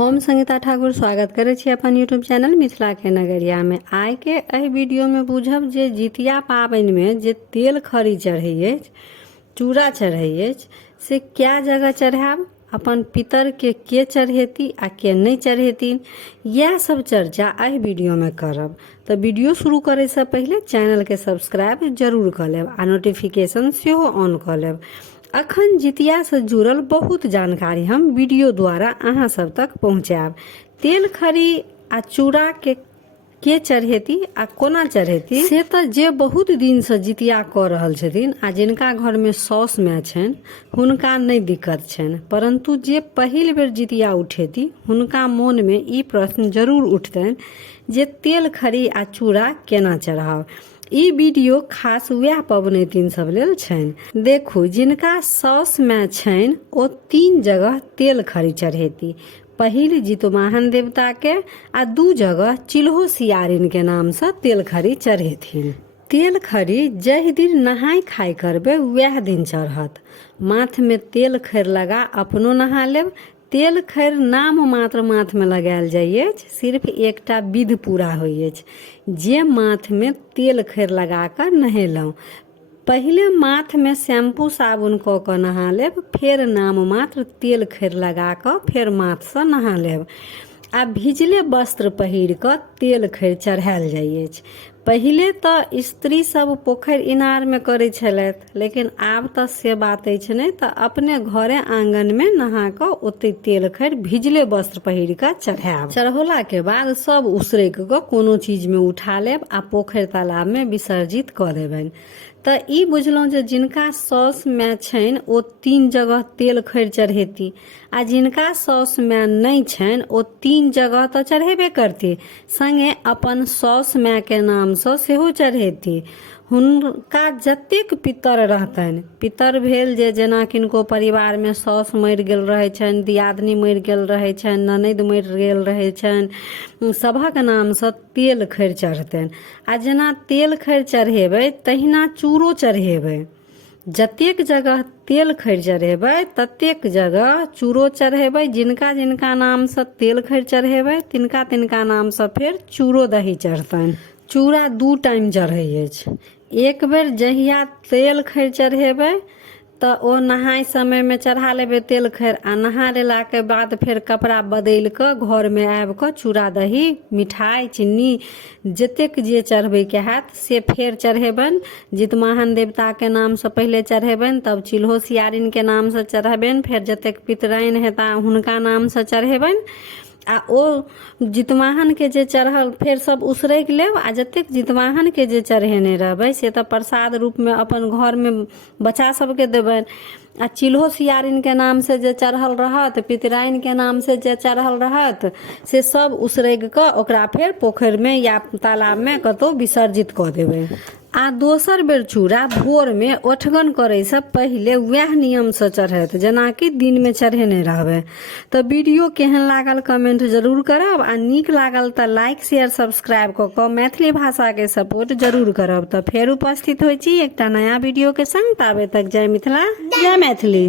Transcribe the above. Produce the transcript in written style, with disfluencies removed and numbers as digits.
हम संगीता ठाकुर स्वागत करे छी अपन यूट्यूब चैनल मिथिला के नगरिया में। आइ के एहि वीडियो में बुझब जे जितिया पाबनि में जे तेल खरी चढ़ै अछि, चूड़ा चढ़ै अछि, से क्या जगह चढ़ाब, अपन पितर के चढ़ेती आ के नहीं चढ़ेतीन, यह सब चर्चा एहि वीडियो में करब। तो वीडियो शुरू करे से पहले चैनल के सब्सक्राइब जरूर कर लेब आ नोटिफिकेशन सेहो ऑन कर लेब। अखन जितिया से जुड़ल बहुत जानकारी हम वीडियो द्वारा अहाँ सब तक पहुँचाब। तेल खरी आ चूड़ा के चढ़ेती आ कोना चढ़ेती से तो जे बहुत दिन से जितिया कऽ रहल छथिन आ जिनका घर में साउस माय छनि हुनका नहीं दिक्कत छनि, परंतु जे पहिल बेर जितिया उठेती हुनका मन में ई प्रश्न जरूर उठतनि जे तेल खरी आ चूड़ा केना चढ़ाव। ई वीडियो खास वह पबनैतिन सब लेल छनि। देखू, जिनका साउस माय छनि ओ 3 जगह तेल खरी चढ़ेती। पहिल जितवाहन देवता के आ 2 जगह चिल्हो सियारिन के नाम से तेल खरी चढ़ेथिन। तेल खरी जहि दिन नहाय खाय करबे वह दिन चढ़त। माथ में तेल खैर लगा अपनो नहा लेब। तेल खैर नाम मात्र माथ में लगायल जाइ अछि, सिर्फ एकटा विध पूरा होइ अछि जे माथ में तेल खैर लगा कर नहेलहुँ। पहले माथ में शैम्पू साबुन कऽ के नहा लेब, फिर नाम मात्र तेल खैर लगा कर फिर माथ से नहा लेब आ भिजले वस्त्र पहिर कऽ तेल खैर चढ़ायल जाइ अछि। पहिले तो स्त्री सब पोखर इनार में करे छलथि, लेकिन आब तो से बात अछि नहीं, तो अपने घरे आंगन में नहा कर ओते तेल खैर भिजले वस्त्र पहिर कर चढ़ाब। चढ़ौला के बाद सब उसरैक कऽ कोनो चीज में उठा लेब आ पोखर तालाब में विसर्जित कऽ देबनि। तो ई बुझलहुँ जे जिनका साउस माय छनि ओ 3 जगह तेल खैर चढ़ेती आ जिनका साउस माय नहीं छनि ओ 3 जगह तो चढ़ेबे करती, संगे अपन साउस माय के नाम से सेहो चढ़ेती। हुनका जतेक पितर रहतनि, पितर भेल जे जेना किनको परिवार में साउस मरि गेल रहै छनि, दियादनी मरि गेल रहै छनि, ननद मरि गेल रहै छनि, सभक नाम से तेल खैर चढ़तनि। आ जेना तेल खैर चढ़ेबै तहिना चूड़ो चढ़ेबै। जतेक जगह तेल खैर चढ़ेबै ततेक जगह चूड़ो चढ़ेबै। जिनका जिनका नाम से तेल खैर चढ़ेबै तिनका तिनका नाम से फिर चूड़ो दही चढ़तनि। चूड़ा 2 टाइम चढ़ै अछि। एक बेर जहिया तेल खैर चढ़ेबै तो ओ नहाय समय में चढ़ा लेबै तेल खैर आ नहा लेला के बाद फिर कपड़ा बदल कर घर में आबि कर चूड़ा दही मिठाई चीनी जतेक जे चढ़बै के हैत से फेर चढ़ेबनि। जितवाहन देवता के नाम से पहले चढ़ेबनि, तब चिल्हो सियारिन के नाम से चढ़ेबनि, फिर जतेक पितराइन हेता हुनका नाम से चढ़ेबनि आ ओ जितवाहन के जे चढ़ल फिर सब उसरैक लेब आ जतेक जितवाहन के जे चढ़ेने रहबै से तो प्रसाद रूप में अपन घर में बच्चा सबके देबनि। आ चिल्हो सियारिन के नाम से जे चढ़ल रहत, पितराइन के नाम से जे चढ़ल रहत से सब उसरैक कऽ ओकरा फिर पोखर में या तालाब में कतौ विसर्जित कऽ देबै। आ दोसर बेर चूड़ा भोर में ओठगन करे से पहले वह नियम से चढ़त जेना कि दिन में चढ़ेने रहबै। तो वीडियो केहन लागल कमेंट जरूर करब आ नीक लागल तो लाइक शेयर सब्सक्राइब कऽ के मैथिली भाषा के सपोर्ट जरूर करब। तो फेर उपस्थित होइ छी एकटा नया वीडियो के संग। ताबे तक जय मिथिला जय मैथिली।